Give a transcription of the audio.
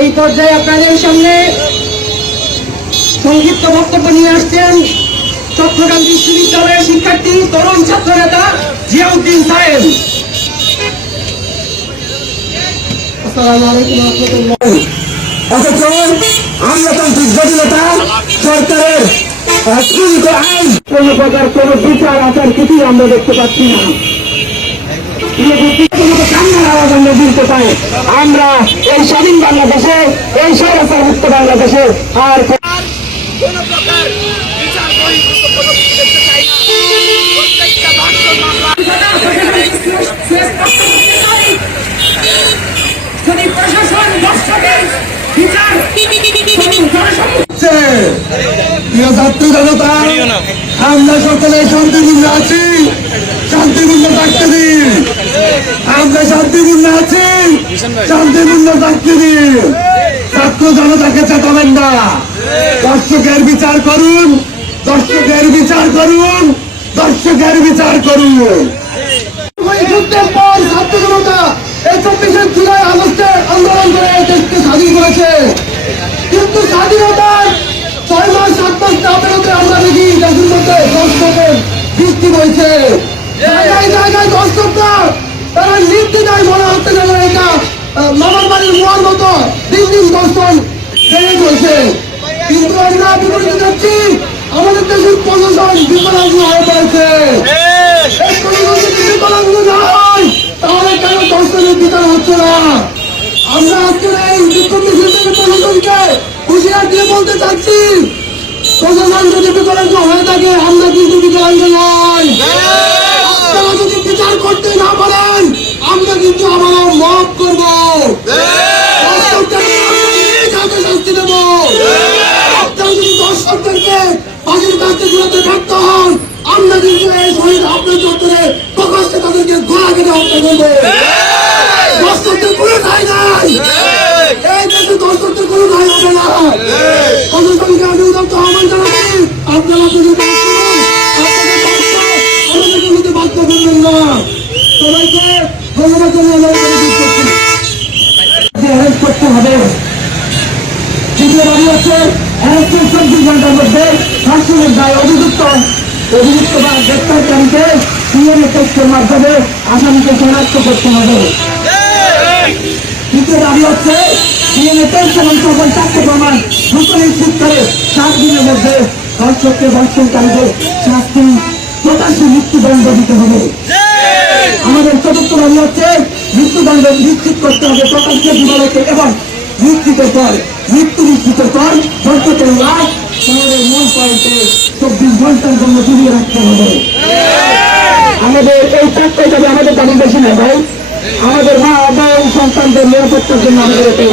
এই পর্যায়ে আপনাদের সামনে সংক্ষিপ্ত বক্তব্য নিয়ে আসছেন চট্টগ্রাম বিশ্ববিদ্যালয়ের শিক্ষার্থী, তরুণ ছাত্র নেতা জিয়াউদ্দিন সাহেব। অথচ আমলাতান্ত্রিক জটিলতা সরকারের আইন। কোন প্রকার কোন বিচার আচার কিছুই আমরা দেখতে পাচ্ছি না। কান্নার আওয়াজ আমরা শুনতে পাই আমরা এই স্বাধীন বাংলাদেশে এই স্বৈরাচার মুক্ত বাংলাদেশে আর কোন প্রকার বিচার বহির্ভূত কোনো কিছু দেখতে চাই না। প্রত্যেকটা ধর্ষণ যদি প্রশাসন দর্শকের বিচার প্রিয় ছাত্র জনতা আমরা সকলে শান্তিপূর্ণ আছি। শান্তিপূর্ণ থাকতে দিন। আছি। শান্তিপূর্ণ থাকতে দিন ছাত্র জনতাকে চেতাবেন না। দর্শকের বিচার করুন। দর্শকের বিচার করুন। দর্শকের বিচার করুন। মামার বাড়ির মোয়ার মতো দিন দিন দর্শন বেড়ে চলছে। কিন্তু আমরা বিপরীতে যাচ্ছি আমাদের দেশের প্রশাসন বিপরাঙ্গ হয়ে পড়েছে। বিপরাঙ্গ না হয়, তাহলে কেন দর্শনের বিচার হচ্ছে না? আমরা আজকের এই বিক্ষোভ মিছিল প্রশাসনকে হুঁশিয়ার দিয়ে বলতে চাচ্ছি, প্রশাসন যদি বিকলাঙ্গ হয়ে থাকে, আমরা কিন্তু বিকলাঙ্গ নয় আপনারা যদি বিচার করতে না পারেন, আমরা কিন্তু মাফ Boom! Yeah. অ্যারেস্ট করতে হবে। দ্বিতীয় দাবি হচ্ছে অ্যারেস্টের চব্বিশ ঘণ্টার মধ্যে শাসনের দায় অভিযুক্ত অভিযুক্ত বা গ্রেপ্তারকারীকে সিএনএ টেস্টের মাধ্যমে আসামিকে শনাক্ত করতে হবে। তৃতীয় দাবি হচ্ছে, সিএনএ টেস্ট এবং সকল তথ্য প্রমাণ দ্রুত নিশ্চিত করে সাত দিনের মধ্যে ধর্ষককে ধর্ষণকারীদের শাস্তি প্রকাশ্যে মৃত্যুদণ্ড দিতে হবে। আমাদের চতুর্থ দাবি হচ্ছে, মৃত্যুদণ্ড নিশ্চিত করতে হবে। পর মৃত্যু নিশ্চিতের পর ধর্ষকের লাশ শহরের মূল পয়েন্টে চব্বিশ ঘণ্টার জন্য রাখতে হবে। আমাদের এই চারটে দাবি আমাদের দাবি বেশি নয় ভাই। আমাদের মা এবং সন্তানদের নিরাপত্তার জন্য আমাদের এটাই